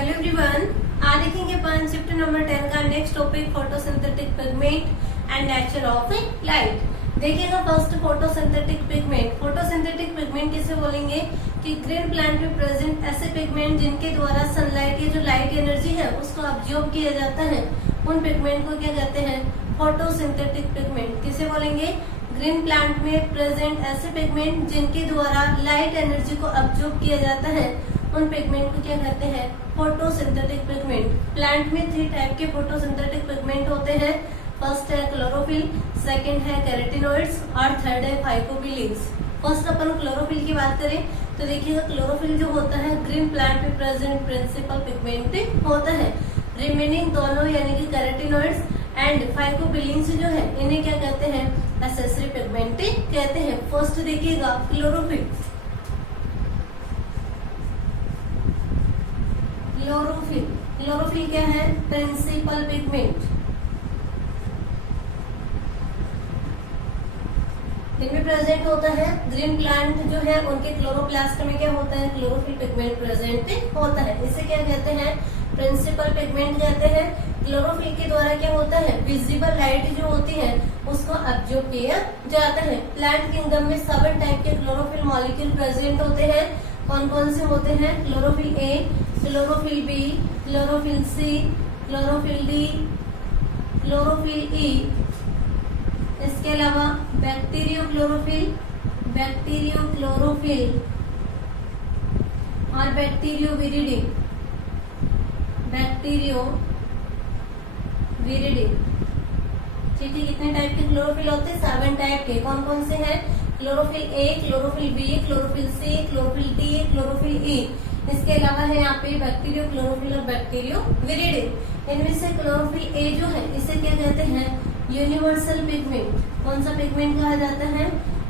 Hello everyone, आज देखेंगे अपन chapter number 10 का next topic photosynthetic pigment and nature of light. देखिएगा first photosynthetic pigment. Photosynthetic pigment किसे बोलेंगे कि ग्रीन प्लांट में प्रेजेंट ऐसे पिगमेंट जिनके द्वारा सनलाइट या जो लाइट एनर्जी है उसको अब्जॉर्ब किया जाता है, उन पिगमेंट को क्या कहते हैं? Photosynthetic pigment. किसे बोलेंगे? ग्रीन प्लांट में प्रेजेंट ऐसे पिगमेंट जिनके द्वारा लाइट एनर्जी को अब्जॉर्ब किया जाता है, उन पिगमेंट को क्या कहते हैं? Photosynthetic pigment. प्लांट में 3 टाइप के फोटोसिंथेटिक पिगमेंट होते हैं। फर्स्ट है क्लोरोफिल, सेकंड है कैरोटीनॉइड्स और थर्ड है फाइकोबिलिन्स। फर्स्ट अपन क्लोरोफिल की बात करें तो देखिएगा क्लोरोफिल जो होता है ग्रीन प्लांट में प्रेजेंट प्रिंसिपल पिगमेंट होता है। रिमेनिंग दोनों यानी कि कैरोटीनॉइड्स एंड फाइकोबिलिन्स जो है इन्हें क्या कहते हैं? एक्सेसरी पिगमेंट कहते हैं। फर्स्ट देखिएगा क्लोरोफिल। क्लोरोफिल क्या है? Principal pigment. इनमें प्रेजेंट होता है ग्रीन प्लांट जो है उनके क्लोरोप्लास्ट में क्या होता है? क्लोरोफिल पिगमेंट प्रेजेंट होता है। इसे क्या कहते हैं? प्रिंसिपल पिगमेंट कहते हैं। क्लोरोफिल के द्वारा क्या होता है? विजिबल लाइट जो होती है उसको अब्जॉर्ब किया जाता है। प्लांट किंगडम में 7 टाइप के क्लोरोफिल मॉलिक्यूल प्रेजेंट होते हैं। कौन कौन से होते हैं? Chlorophyll A, chlorophyll B, chlorophyll C, chlorophyll D, chlorophyll E. इसके अलावा बैक्टीरियो क्लोरोफिल और बैक्टीरियो विरिडी। ठीक है, कितने टाइप के क्लोरोफिल होते हैं? 7 टाइप के। कौन कौन से हैं? Chlorophyll A, chlorophyll B, chlorophyll C, chlorophyll D, chlorophyll E. इसके अलावा है यहाँ पे बैक्टीरियो क्लोरोफिल और बैक्टीरियो विरिडी। इनमें से क्लोरोफिल ए जो है इसे क्या कहते हैं? Universal pigment. कौन सा पिगमेंट कहा जाता है?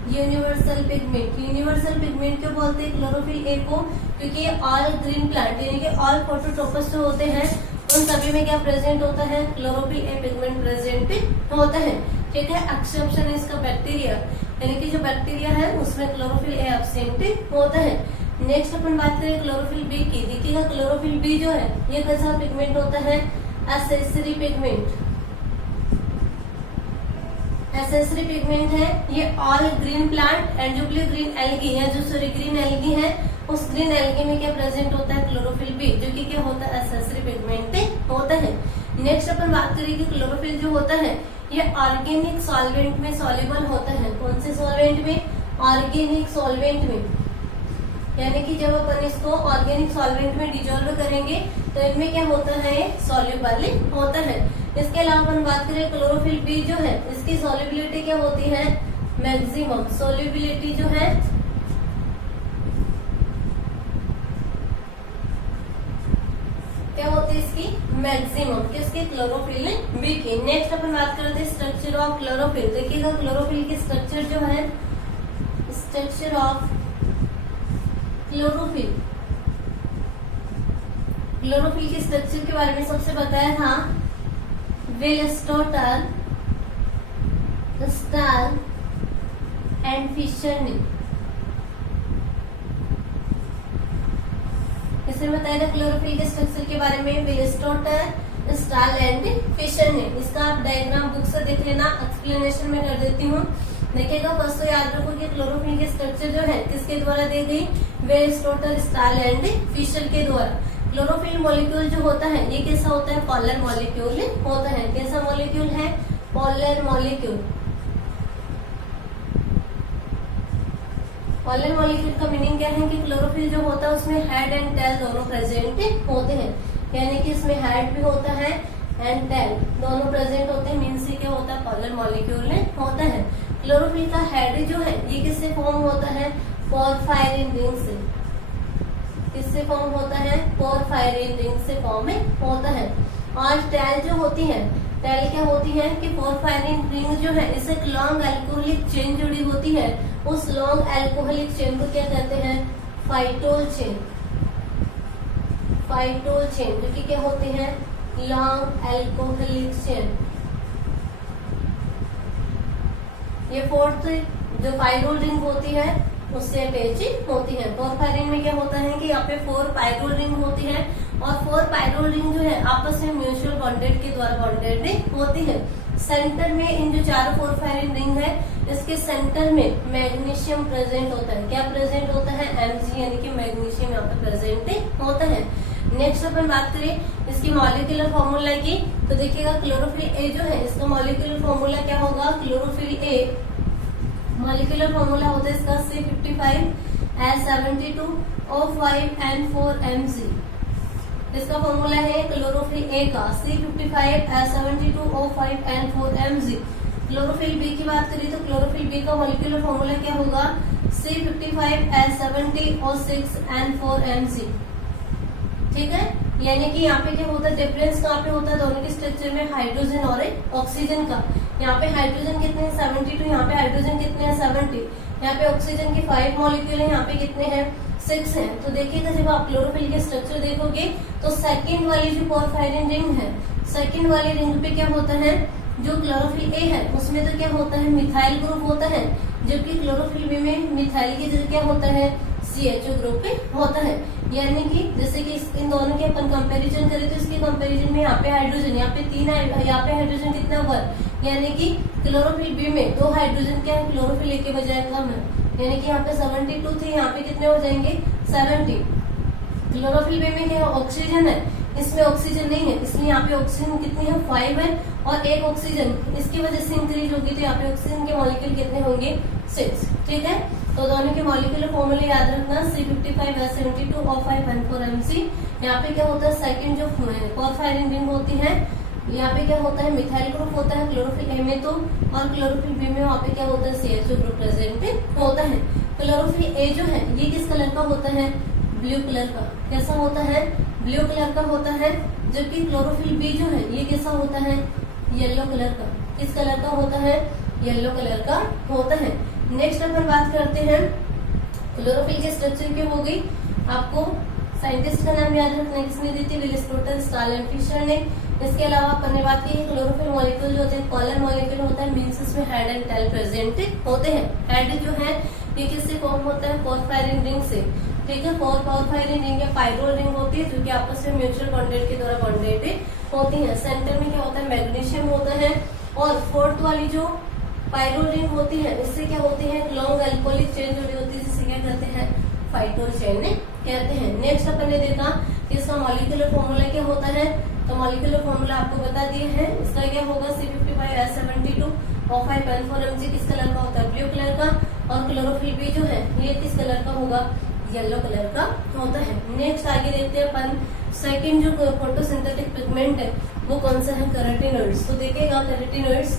Universal pigment. यूनिवर्सल पिगमेंट क्यों बोलते हैं क्लोरोफिल ए को? क्योंकि ऑल ग्रीन प्लांट यानी कि ऑल फोटोट्रोपिस्ट जो होते हैं उन सभी में क्या प्रेजेंट होता है? क्लोरोफिल ए पिगमेंट प्रेजेंट होता है। ठीक है, एक्सेप्शन है इसका बैक्टीरिया, यानी कि जो बैक्टीरिया है उसमें क्लोरोफिल ए एब्सेंट होता है। नेक्स्ट अपन बात करें क्लोरोफिल बी की। देखिएगा क्लोरोफिल बी जो है ये कैसा पिगमेंट होता है? Accessory pigment. एक्सेसरी पिगमेंट है ये ऑल ग्रीन प्लांट एंड जो ग्रीन एल्गी है, ग्रीन एल्गी है, उस ग्रीन एल्गी में क्या प्रेजेंट होता है? क्लोरोफिल बी, जो कि क्या होता है? एक्सेसरी पिगमेंट होता है। नेक्स्ट अपन बात करें कि क्लोरोफिल जो होता है ये ऑर्गेनिक सॉल्वेंट में सॉल्युबल होता है। कौन से सॉल्वेंट में? ऑर्गेनिक सॉल्वेंट में। यानी कि जब अपन इसको ऑर्गेनिक सॉल्वेंट में डिजोल्व करेंगे तो इनमें क्या होता है? सॉल्युबल होता है। इसके अलावा अपन बात करें क्लोरोफिल बी जो है इसकी सॉल्युबिलिटी क्या होती है? मैक्सिमम। सॉल्युबिलिटी जो है क्या होती है इसकी? मैक्सिमम। किसकी? क्लोरोफिल बी की। नेक्स्ट अपन बात करते हैं स्ट्रक्चर ऑफ क्लोरोफिल। देखिएगा क्लोरोफिल की स्ट्रक्चर जो है, स्ट्रक्चर ऑफ क्लोरोफिल की स्ट्रक्चर के बारे में सबसे बताया था विलस्टोटर, स्टाल एंड फिशर ने। इसने बताया था क्लोरोफिल के स्ट्रक्चर के बारे में विलस्टोटर, स्टाल एंड फिशर ने। इसका आप डायग्राम बुक से देख लेना, एक्सप्लेनेशन में कर देती हूँ। देखिएगा फर्स्ट तो याद रखो कि क्लोरोफिल के स्ट्रक्चर जो है किसके द्वारा दी गई? विलस्टोटर, स्टाल एंड फिशर के द्वारा। क्लोरोफिल मॉलिक्यूल जो होता है ये कैसा होता है? पोलर मॉलिक्यूल होता है। कैसा मॉलिक्यूल है? Polar molecule. पोलर मॉलिक्यूल का मीनिंग क्या है कि क्लोरोफिल जो होता है उसमें हेड एंड टेल दोनों प्रेजेंट होते हैं। यानी कि इसमें हेड भी होता है एंड टेल दोनों प्रेजेंट होते हैं। मीन्स से क्या होता है? पोलर मॉलिक्यूल होता है। क्लोरोफिल का हेड जो है ये किससे फॉर्म होता है? पोरफायरिन रिंग से। किससे फॉर्म होता है? पोरफायरिन रिंग से फॉर्म होता है। और टेल जो होती है, टेल क्या होती है कि पोरफायरिन रिंग जो है इससे एक लॉन्ग एल्कोहलिक चेन जुड़ी होती है। उस लॉन्ग एल्कोहलिक चेन को क्या कहते हैं? Phytol chain. फाइटोल चेन जो कि क्या होती है? Long alcoholic chain. ये फोर्थ जो फाइरोल रिंग होती है उससे अटैच होती है। पोरफायरिन में क्या होता है कि यहाँ पे 4 पायरोल रिंग होती है और 4 पायरोल रिंग जो है आपस में म्यूचुअल बॉन्डेड के द्वारा बॉन्डेड होती है। सेंटर में इन जो चारों पोरफायरिन रिंग है इसके सेंटर में मैग्नीशियम प्रेजेंट होता है। क्या प्रेजेंट होता है? Mg यानी कि मैग्नीशियम यहाँ पे प्रेजेंट होता है। नेक्स्ट अपन बात करें इसकी मॉलिक्यूलर फॉर्मूला की, तो देखिएगा क्लोरोफिल ए जो है इसका मॉलिक्यूलर फॉर्मूला क्या होगा? क्लोरोफिल ए मॉलिक्यूलर फॉर्मूला होता है इसका C55H72O5N4Mg। इसका फॉर्मूला है क्लोरोफिल ए का C55H72O5N4Mg। क्लोरोफिल बी की बात करें तो क्लोरोफिल बी का मॉलिक्यूलर फॉर्मूला क्या होगा? C55H70O6N4Mg। ठीक है, यानी कि यहाँ पे क्या होता है, डिफरेंस कहाँ पे होता है दोनों के स्ट्रक्चर में? हाइड्रोजन और ऑक्सीजन का। यहाँ पे हाइड्रोजन कितने हैं? 72। यहाँ पे हाइड्रोजन कितने हैं? 70। यहाँ पे ऑक्सीजन के 5 मॉलिक्यूल है, यहाँ पे कितने हैं? 6 हैं। तो देखिएगा जब आप क्लोरोफिल के स्ट्रक्चर देखोगे तो सेकंड वाली जो पोरफायरिन रिंग है, सेकंड वाली रिंग पे क्या होता है? जो क्लोरोफिल ए है उसमें तो क्या होता है? मिथाइल ग्रुप होता है, जबकि क्लोरोफिल बी में मिथाइल की जगह क्या होता है? CHO ग्रुप पे होता है। यानी कि जैसे कि इन दोनों के अपन कंपैरिजन करें तो इसके कंपैरिजन में यहाँ पे हाइड्रोजन, यहाँ पे 3 है, यहाँ पे हाइड्रोजन कितना? 1। यानी कि क्लोरोफिल बी में 2 हाइड्रोजन क्या है? क्लोरोफिल ए के बजाय कम है। यानी कि यहाँ पे 72 थे, यहाँ पे कितने हो जाएंगे? 70। क्लोरोफिल बी में क्या है? ऑक्सीजन है, इसमें ऑक्सीजन नहीं है, इसलिए यहाँ पे ऑक्सीजन कितनी है? 5 है और 1 ऑक्सीजन इसकी वजह से इंक्रीज होगी, तो यहाँ पे ऑक्सीजन के मॉलिक्यूल कितने होंगे? 6। ठीक है, तो दोनों के मॉलिक्यूलर फॉर्मूले याद रखना C55H72O5N4Mg। यहाँ पे क्या होता है? सेकंड जो पोरफायरिन रिंग होती है यहाँ पे क्या होता है? मिथाइल ग्रुप होता है क्लोरोफिल ए में तो, और क्लोरोफिल बी में वहाँ पे क्या होता है? CHO ग्रुप प्रेजेंट होता है। क्लोरोफिल ए जो है ये किस कलर का होता है? ब्लू कलर का। कैसा होता है? ब्लू कलर का होता है। जबकि क्लोरोफिल बी जो है ये कैसा होता है? येलो कलर का। किस कलर का होता है? येलो कलर का होता है। नेक्स्ट अपन बात करते हैं क्लोरोफिल के स्ट्रक्चर की। हो गई। आपको साइंटिस्ट का नाम याद रखना है, किसने दी थी? Willis Total, Stahl and Fisher ने। इसके अलावा अपन ने बात की क्लोरोफिल मॉलिक्यूल जो होते हैं कॉलर मॉलिक्यूल होता है, मीन्स इसमें हेड एंड टेल प्रेजेंट होते हैं। हेड जो है ये किससे फॉर्म होता है? पोरफायरिन रिंग से। ठीक है, पोरफायरिन रिंग या पायरोल रिंग होती है जो कि आपस में म्यूचुअल बॉन्डेड के द्वारा बॉन्डेड होती है। सेंटर में क्या होता है? मैग्नीशियम होता है। और फोर्थ वाली जो पायरोल रिंग होती है इससे क्या होती है? लॉन्ग अल्कोहलिक चेन जुड़ी होती है, जिसे क्या कहते हैं? फाइटोल चेन कहते हैं। नेक्स्ट अपन ने देखा कि इसका मॉलिक्यूलर फॉर्मूला क्या होता है, तो मॉलिक्यूलर फॉर्मूला आपको बता दिए हैं। इसका क्या होगा? C55H72O5N4Mg। किस कलर का होता है? ब्लू कलर का। और क्लोरोफिल बी जो है ये किस कलर का होगा? येलो कलर का होता है। नेक्स्ट आगे देखते हैं अपन सेकंड जो फोटोसिंथेटिक पिगमेंट है वो कौन सा है? कैरोटीनॉइड्स। तो देखिएगा कैरोटीनॉइड्स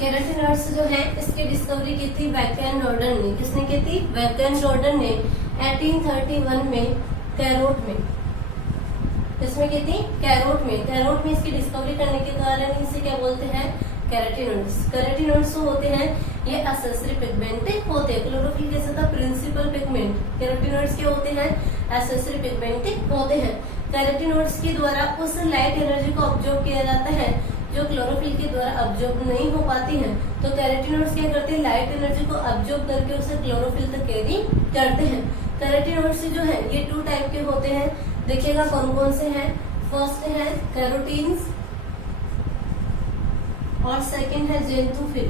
कैरोटीनॉइड्स जो है इसकी डिस्कवरी की थी वैकेन जॉर्डन ने। किसने की थी? वैकेन जॉर्डन ने 1831 में कैरोट में। इसमें की थी? कैरोट में। कैरोट में इसकी डिस्कवरी करने के कारण इसे क्या बोलते हैं? कैरोटीनॉइड्स। कैरोटीनॉइड्स जो होते हैं ये एसेसरी पिगमेंट होते हैं। क्लोरोफिल कैसा था? Principal pigment. कैरोटीनॉइड्स क्या होते हैं? एसेसरी पिगमेंट होते हैं। कैरोटीनॉइड्स के द्वारा उस लाइट एनर्जी को ऑब्जर्व किया जाता है जो क्लोरोफिल के द्वारा ऑब्जर्व नहीं हो पाती है। तो कैरोटीनॉइड्स क्या करते हैं? लाइट एनर्जी को ऑब्जर्व करके उसे क्लोरोफिल तक कैरी करते हैं। कैरोटीनॉइड्स जो है ये 2 टाइप के होते हैं। देखिएगा कौन कौन से हैं। फर्स्ट है कैरोटीन्स और सेकंड है जेंथोफिल।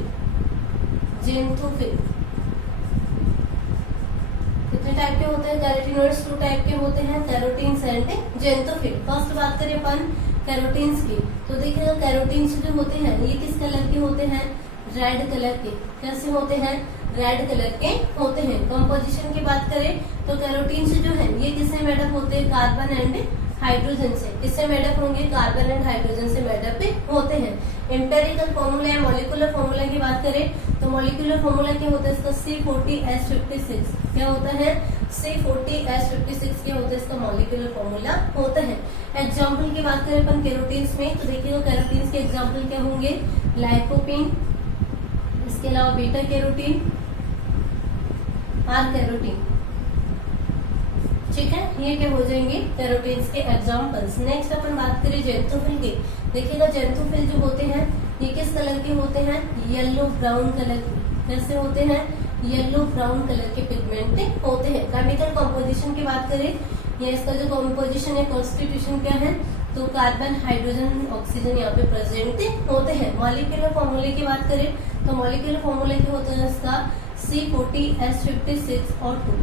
जेंथोफिल कितने टाइप के होते हैं? कैरोटीनॉइड्स 2 टाइप के होते हैं, कैरोटीन्स एंड जेंथोफिल। फर्स्ट बात करें अपन कैरोटीन्स की, तो देखिएगा कैरोटीन्स जो होते हैं ये किस कलर के होते हैं? रेड कलर के। कैसे होते हैं? रेड कलर के होते हैं। कंपोजिशन की बात करें तो कैरोटीन्स जो है ये किससे मेडअप होते हैं? कार्बन एंड हाइड्रोजन से। किससे मेडअप होंगे? कार्बन एंड हाइड्रोजन से मेडअप होते हैं। एम्पेरिकल फॉर्मूला या मॉलिक्यूलर फॉर्मूला की बात करें तो मॉलिक्यूलर फॉर्मूला क्या होता है इसका C40H56, क्या होता है C40H56 क्या होता है इसका मॉलिक्यूलर फॉर्मूला होता है। एग्जाम्पल की बात करें अपन कैरोटीन्स में, तो देखिएगा कैरोटीन्स के एग्जाम्पल क्या होंगे, लाइकोपीन, इसके अलावा बीटा कैरोटीन, आर कैरोटीन, ठीक है, ये क्या हो जाएंगे कैरोटीन्स के एग्जाम्पल्स। नेक्स्ट अपन बात करें जेंथोफिल की, देखिएगा जेंथोफिल जो होते हैं ये किस कलर के होते हैं, येलो ब्राउन कलर, कैसे होते हैं, येलो ब्राउन कलर के पिगमेंट होते हैं। केमिकल कॉम्पोजिशन की बात करें, ये इसका जो कॉम्पोजिशन है, कॉन्स्टिट्यूशन क्या है, तो कार्बन, हाइड्रोजन, ऑक्सीजन यहाँ पे प्रेजेंट होते हैं। मॉलिक्यूलर फॉर्मूले की बात करें तो मॉलिक्यूलर फॉर्मूला क्या होता है इसका C40H56 और 2,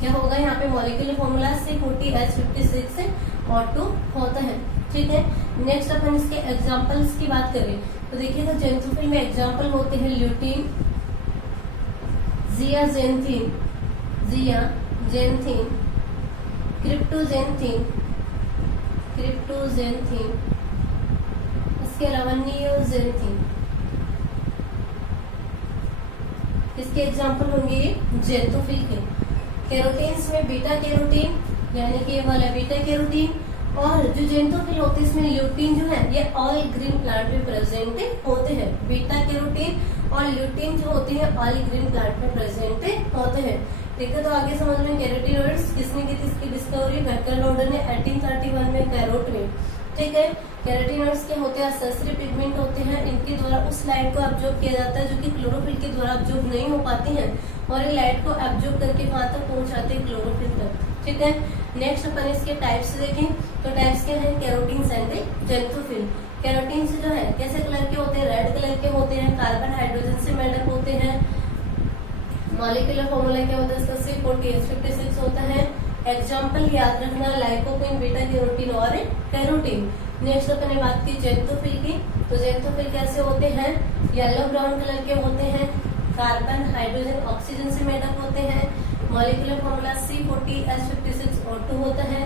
क्या होगा यहाँ पे मॉलिक्यूलर फॉर्मूला C40H56 और 2 होता है, ठीक है। नेक्स्ट अपन इसके एग्जांपल्स की बात करें तो देखिएगा जेंथोफिल में एग्जांपल होते हैं ल्यूटीन, जियाजेंथीन, क्रिप्टोजेंथीन, इसके अलावा नियोजेंथीन, इसके एग्जांपल होंगे जेंथोफिल के। कैरोटीन्स में बीटा कैरोटीन यानी कि ये वाला बीटा कैरोटीन, और जो जेंथोफिल होते हैं इसमें ल्यूटीन जो है ये ऑल ग्रीन प्लांट में प्रेजेंट होते हैं। बीटा कैरोटीन और ल्यूटीन जो होते हैं ऑल ग्रीन प्लांट में प्रेजेंट होते हैं, ठीक है। तो आगे समझ में कैरोटीनॉइड्स किसने की थी इसकी डिस्कवरी, बैकरलॉर्डर ने 1831 में कैरोट में, ठीक है। कैरोटीनॉइड्स के होते हैं एक्सेसरी पिगमेंट होते हैं, इनके द्वारा उस लाइट को एब्जॉर्ब किया जाता है जो कि क्लोरोफिल के द्वारा एब्जॉर्ब नहीं हो पाती है, और ये लाइट को एब्जॉर्ब करके वहां तक पहुंचाते हैं क्लोरोफिल तक, ठीक है। नेक्स्ट अपन इसके टाइप्स देखें तो टाइप्स क्या है, कैरोटीन्स एंड जेंथोफिल। कैरोटीन्स जो है कैसे कलर के होते हैं, रेड कलर के होते हैं, कार्बन हाइड्रोजन से मेडअप होते हैं। मॉलिक्यूलर फॉर्मूला क्या होता है इसका C40H56 होता है। एग्जाम्पल याद रखना, लाइकोपीन, बीटा कैरोटीन और कैरोटीन। नेक्स्ट अपन बात की जेंथोफिल की, तो जेंथोफिल कैसे होते हैं, येलो ब्राउन कलर के होते हैं, कार्बन, हाइड्रोजन, ऑक्सीजन से मेडअप होते हैं। मॉलिक्यूलर फॉर्मूला C40H56 और 2 होता है।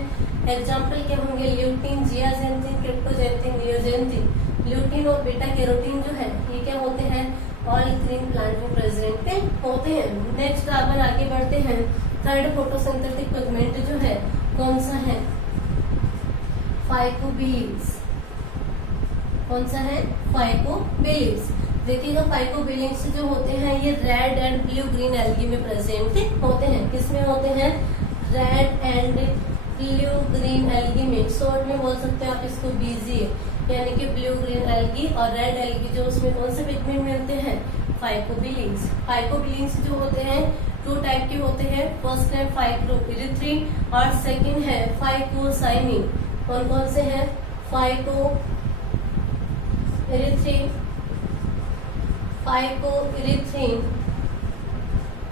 एग्जाम्पल क्या होंगे, ल्यूटीन, जियाजेंथीन, क्रिप्टोजेंथीन, नियोजेंथीन। ल्यूटीन और बीटा कैरोटीन जो है ये क्या होते हैं, ऑल ग्रीन प्लांट में प्रेजेंट होते हैं। नेक्स्ट अपन आगे बढ़ते हैं, थर्ड फोटोसिंथेटिक पिगमेंट जो है कौन सा है, फाइकोबिलिन्स। कौन सा है, फाइकोबिलिन्स। देखिएगा फाइकोबिलिन्स जो होते हैं ये red and blue green algae में प्रेजेंट होते हैं। किसमें होते हैं, red and blue green algae में, शॉर्ट में बोल सकते हैं आप इसको BG, यानी कि ब्लू ग्रीन एल्गी और रेड एल्गी जो उसमें कौन से पिगमेंट मिलते हैं, फाइकोबिलिन्स। फाइकोबिलिन्स जो होते हैं 2 टाइप के होते हैं, फर्स्ट है फाइकोइरिथ्रिन और सेकंड है फाइकोसाइनिन। कौन कौन से हैं, फाइकोइरिथ्रिन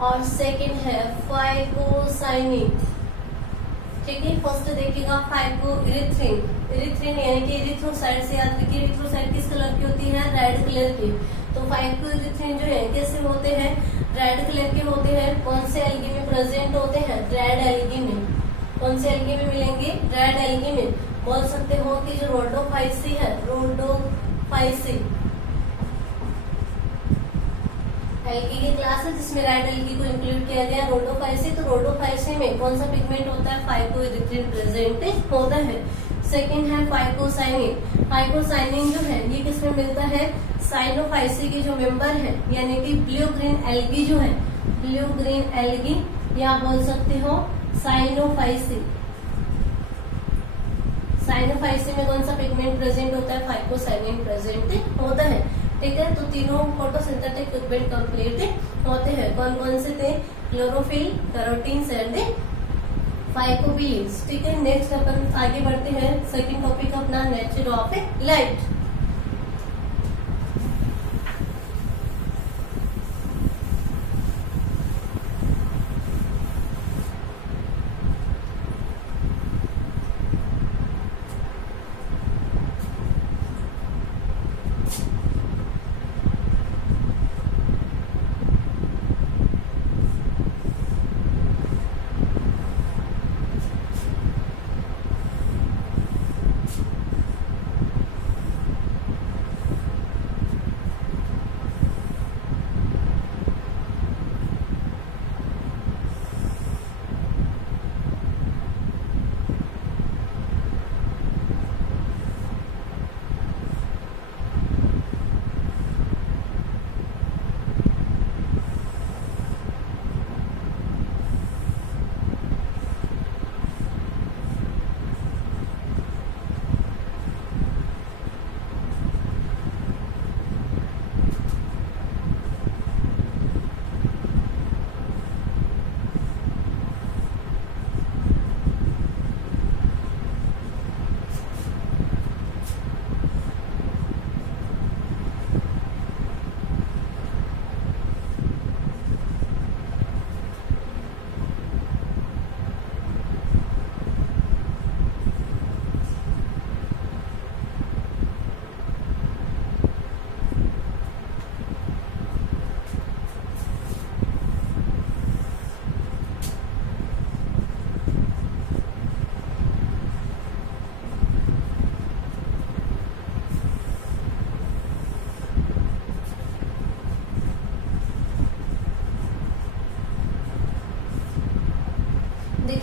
और सेकंड है फाइकोसाइनिन, ठीक है। फर्स्ट देखिएगा फाइकोइरिथ्रिन, इरिथ्रिन यानी कि इरिथ्रोसाइट से याद रखिए, इरिथ्रोसाइट किस कलर की होती है, रेड कलर की। तो फाइकोइरिथ्रिन जो है कैसे होते हैं, रेड कलर के होते हैं। कौन से एल्गी में प्रेजेंट होते हैं, रेड एल्गी में। कौन से एल्गी में मिलेंगे, रेड एल्गी में। बोल सकते हो कि जो रोडोफाइसी है, रोडोफाइसी एल्गी की क्लास है जिसमें रेड एल्गी को इंक्लूड किया गया, रोडोफाइसी। तो रोडोफाइसी में कौन सा पिगमेंट होता है, फाइकोइरिथ्रिन प्रेजेंट होता है। सेकंड है फाइकोसाइनिन। फाइकोसाइनिन जो है ये किसमें मिलता है, साइनोफाइसी के जो मेंबर है, यानी कि ब्लू ग्रीन एल्गी जो है, ब्लू ग्रीन एल्गी, या बोल सकते हो साइनोफाइसी। साइनोफाइसी में कौन सा पिगमेंट प्रेजेंट होता है, फाइकोसाइनिन प्रेजेंट होता है, ठीक है। तो तीनों फोटोसिंथेटिक पिगमेंट कंप्लीट होते हैं। कौन कौन से थे, क्लोरोफिल, कैरोटीन्स एंड फाइकोबिलिन्स, ठीक है। नेक्स्ट अपन आगे बढ़ते हैं, सेकंड टॉपिक अपना नेचर ऑफ लाइट।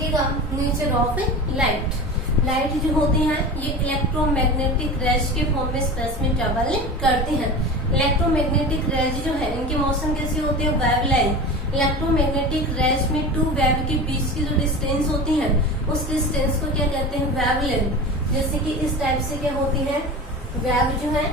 देखिएगा नेचर ऑफ लाइट। लाइट जो होती है ये इलेक्ट्रोमैग्नेटिक रेज के फॉर्म में स्पेस में ट्रेवल करती हैं। इलेक्ट्रोमैग्नेटिक रेज जो है इनकी मोशन कैसी होती है, वेवलाइन। इलेक्ट्रोमैग्नेटिक रेज में टू वेव के बीच की जो डिस्टेंस होती है उस डिस्टेंस को क्या कहते हैं, वेवलेंथ। जैसे कि इस टाइप से क्या होती है, वेव जो है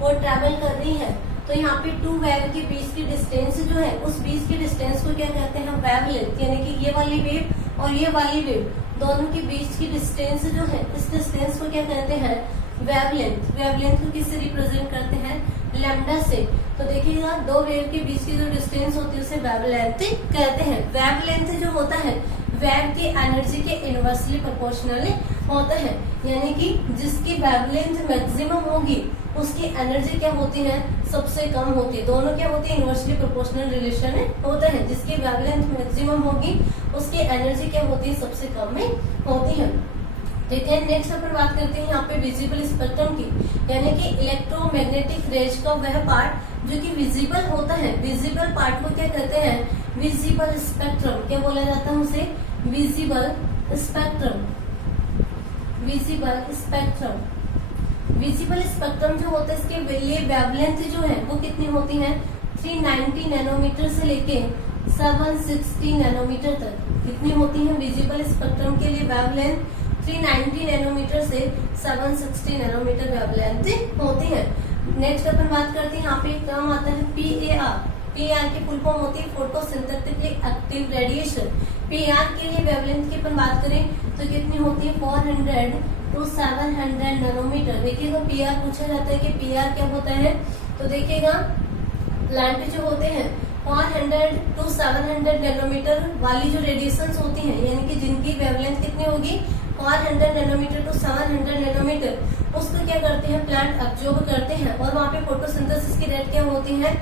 वो ट्रेवल कर रही है, तो यहाँ पे टू वेव के बीच की डिस्टेंस जो है उस बीच की डिस्टेंस को क्या कहते हैं, वेवलेंथ। यानी कि ये वाली वेव और ये वाली वेव दोनों के बीच की डिस्टेंस जो है इस डिस्टेंस को क्या कहते हैं, वेवलेंथ। वेवलेंथ को किससे रिप्रेजेंट करते हैं, लैम्डा से। तो देखिएगा दो वेव के बीच की जो डिस्टेंस होती है उसे वेवलेंथ कहते हैं। वेवलेंथ जो होता है वेव की एनर्जी के इनवर्सली प्रोपोर्शनल होता है, यानी कि जिसकी वेवलेंथ मैक्सिमम होगी उसकी एनर्जी क्या होती है, सबसे कम होती है। दोनों क्या होती है, इनवर्सली प्रोपोर्शनल रिलेशन होता है। जिसकी वेवलेंथ मैक्सिमम होगी उसकी एनर्जी क्या होती है, सबसे कम में होती है। ठीक है, नेक्स्ट अपन बात करते हैं यहाँ पे विजिबल स्पेक्ट्रम की, यानी कि इलेक्ट्रोमैग्नेटिक रेज का वह पार्ट जो कि विजिबल होता है। विजिबल पार्ट को क्या कहते हैं, विजिबल स्पेक्ट्रम। क्या बोला जाता है उसे, visible spectrum. Visible spectrum, visible spectrum जो होता है इसके लिए वेवलेंथ जो है वो कितनी होती है, 390 नैनोमीटर से लेके 760 नैनोमीटर तक। कितनी होती है विजिबल स्पेक्ट्रम के लिए वेवलेंथ, 390 नैनोमीटर से 760 नैनोमीटर वेवलेंथ होती है। नेक्स्ट अपन बात करते हैं, यहाँ पे एक टर्म आता है PAR। PAR की फुल फॉर्म होती है फोटोसिंथेटिकली एक्टिव रेडिएशन। PAR के लिए वेवलेंथ की अपन बात करें तो कितनी होती है, 400 to 700 नैनोमीटर। देखिएगा PAR पूछा जाता है कि PAR क्या होता है, तो देखिएगा प्लांट जो होते हैं 400 to 700 नैनोमीटर वाली जो रेडिएशन होती हैं, यानी कि जिनकी वेवलेंथ कितनी होगी, 400 नैनोमीटर टू 700 नैनोमीटर, उसको क्या करते हैं, प्लांट अब्जॉर्ब करते हैं और वहाँ पे फोटोसिंथेसिस की रेट क्या होती है,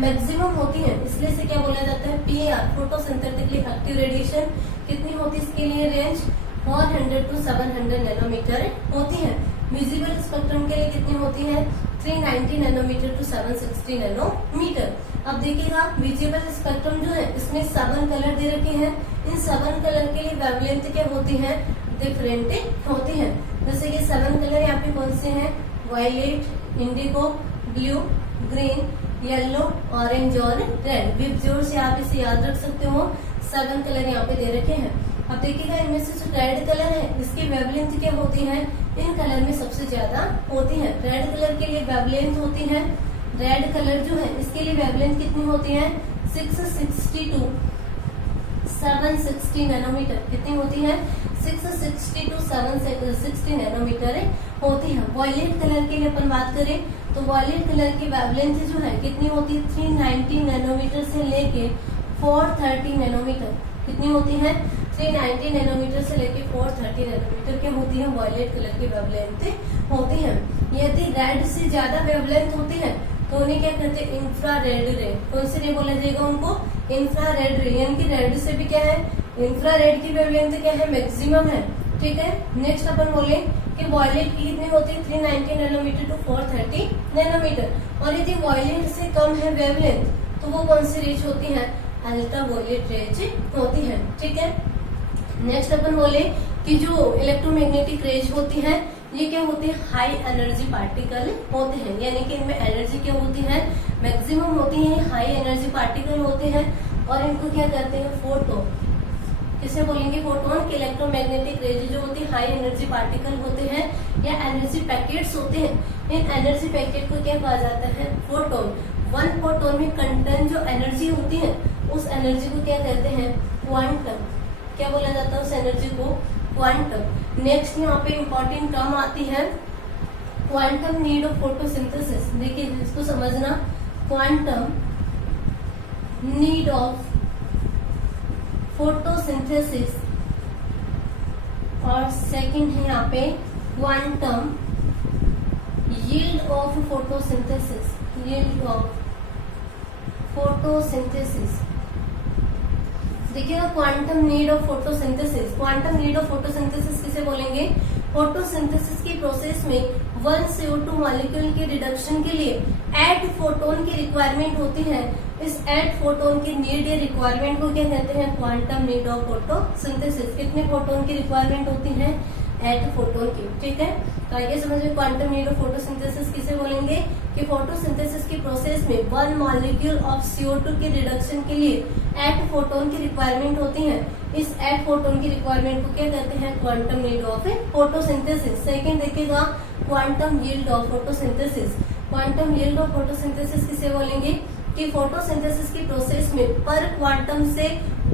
मैक्सिमम होती है। इसलिए से क्या बोला जाता है, PAR फोटोसिंथेटिकली एक्टिव रेडिएशन कितनी होती है, इसके लिए रेंज 400 to 700 नैनोमीटर होती है। विजिबल स्पेक्ट्रम के लिए कितनी होती है, 390 नैनोमीटर टू 760 नैनोमीटर। अब देखिएगा विजिबल स्पेक्ट्रम जो है इसमें 7 कलर दे रखे हैं। इन 7 कलर के लिए वेवलेंथ क्या होती है, डिफरेंट होती है। जैसे कि 7 कलर यहाँ पे कौन से हैं, violet, indigo, blue, green, yellow, orange और रेड। विबज्योर से आप इसे याद रख सकते हो, 7 कलर यहाँ पे दे रखे हैं। अब देखिएगा इनमें से जो रेड कलर है इसकी वेवलेंथ क्या होती है, इन कलर में सबसे ज्यादा होती है। रेड कलर के लिए वेवलेंथ होती है, रेड कलर जो है इसके लिए वेवलेंथ कितनी होती है, 660 to 760 नैनोमीटर। कितनी होती है, 660 to 760 नैनोमीटर होती है। वॉयलेट कलर के लिए अपन बात करें तो वॉयलेट कलर की वेवलेंथ जो है कितनी होती है, 390 नैनोमीटर से लेके 430 नैनोमीटर। कितनी होती है, 390 नैनोमीटर से लेके 430 नैनोमीटर क्या होती है, वॉयलेट कलर की वेवलेंथ होती है। यदि रेड से ज्यादा वेवलेंथ होती है तो उन्हें क्या कहते हैं, इंफ्रारेड रे। कौन से रे बोला जाएगा उनको, इंफ्रारेड रे। यानी कि रेड से भी क्या है, इंफ्रारेड की वेवलेंथ क्या है, मैक्सिमम है। ठीक है, नेक्स्ट अपन बोले कि वॉयलेट की कितनी होती है, 390 नैनोमीटर टू 430 नैनोमीटर। और यदि वॉयलेट से कम है वेवलेंथ तो वो कौन सी रेज होती है, अल्ट्रा वॉयलेट रेज होती है। ठीक है, नेक्स्ट अपन बोले कि जो इलेक्ट्रोमैग्नेटिक रेज होती है ये क्या होती है, हाई एनर्जी पार्टिकल होते हैं। यानी कि इनमें एनर्जी क्या होती है, मैक्सिमम होती है, हाई एनर्जी पार्टिकल होते हैं। और इनको क्या कहते हैं, फोटोन। किसे बोलेंगे, फोटोन के इलेक्ट्रोमैग्नेटिक रेज जो होती है हाई एनर्जी पार्टिकल होते हैं या एनर्जी पैकेट्स होते हैं। इन एनर्जी पैकेट को क्या कहा जाता है, फोटोन। 1 फोटोन में कंटेंट जो एनर्जी होती है उस एनर्जी को क्या कहते हैं, क्वांटम। क्या बोला जाता है उस एनर्जी को, क्वांटम। नेक्स्ट यहाँ पे इंपॉर्टेंट टर्म आती है क्वांटम नीड ऑफ फोटोसिंथेसिस। देखिए इसको समझना, क्वांटम नीड ऑफ फोटोसिंथेसिस। और सेकंड है यहाँ पे quantum yield of photosynthesis. Yield of photosynthesis. देखिएगा quantum need of photosynthesis. Quantum need of photosynthesis किसे बोलेंगे, फोटोसिंथेसिस की प्रोसेस में 1 CO2 मॉलिक्यूल के रिडक्शन के लिए 8 फोटोन की रिक्वायरमेंट होती है। इस एट फोटोन की नीड या रिक्वायरमेंट को क्या कहते हैं, क्वांटम नीड ऑफ फोटोसिंथेसिस। कितने फोटोन की रिक्वायरमेंट होती है, एट फोटोन की। ठीक है, तो आइए समझिए क्वांटम नीड ऑफ फोटोसिंथेसिस किसे बोलेंगे कि फोटोसिंथेसिस की प्रोसेस में 1 मॉलिक्यूल ऑफ CO2 के रिडक्शन के लिए एट फोटोन की रिक्वायरमेंट होती है। इस एट फोटोन की रिक्वायरमेंट को क्या कहते हैं, quantum need of photosynthesis. Second देखिएगा quantum yield of photosynthesis. Quantum yield of photosynthesis किसे बोलेंगे कि फोटोसिंथेसिस की प्रोसेस में पर क्वांटम से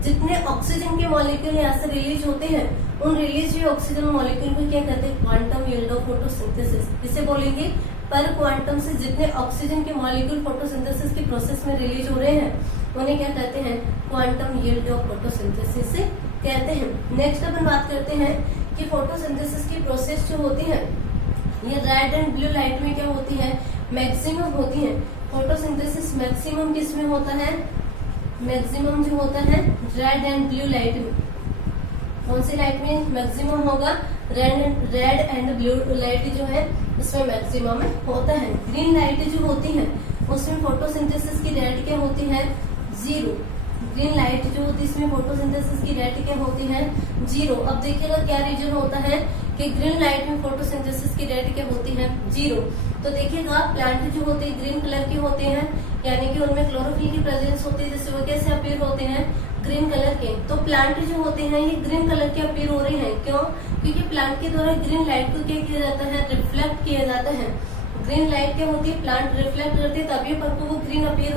जितने ऑक्सीजन के मॉलिक्यूल यहाँ से रिलीज होते हैं, उन रिलीज हुए ऑक्सीजन मॉलिक्यूल को क्या कहते हैं, क्वांटम यील्ड ऑफ फोटोसिंथेसिस। इसे बोलेंगे पर क्वांटम से जितने ऑक्सीजन के मॉलिक्यूल फोटोसिंथेसिस की प्रोसेस में रिलीज हो रहे हैं, उन्हें क्या कहते हैं, क्वांटम यील्ड ऑफ फोटोसिंथेसिस से कहते हैं। नेक्स्ट अपन बात करते हैं कि फोटोसिंथेसिस की प्रोसेस जो होती है ये रेड एंड ब्लू लाइट में क्या होती है, मैक्सिमम होती है। फोटोसिंथेसिस मैक्सिमम किस में होता है, मैक्सिमम जो होता है रेड एंड ब्लू लाइट में। कौन सी लाइट में मैक्सिमम होगा, रेड एंड ब्लू लाइट जो है उसमें मैक्सिमम होता है। ग्रीन लाइट जो होती है उसमें फोटोसिंथेसिस की रेट क्या होती है, 0। ग्रीन लाइट जो होती है इसमें फोटोसिंथेसिस की रेट क्या होती है, 0। अब देखिएगा क्या रीजन होता है कि ग्रीन लाइट में फोटोसिंथेसिस की रेट क्या होती है, 0। तो देखिएगा प्लांट जो होते हैं ग्रीन कलर के होते हैं, यानी कि उनमें क्लोरोफिल की प्रेजेंस होती है, जिससे वो कैसे अपीयर होते हैं, ग्रीन कलर के। तो प्लांट जो होते हैं ये ग्रीन कलर के अपीयर हो रहे हैं, क्यों, क्योंकि प्लांट के द्वारा ग्रीन लाइट को क्या किया जाता है, रिफ्लेक्ट किया जाता है। ग्रीन लाइट क्या होती है, प्लांट रिफ्लेक्ट करते हैं तभी पर वो ग्रीन अपीयर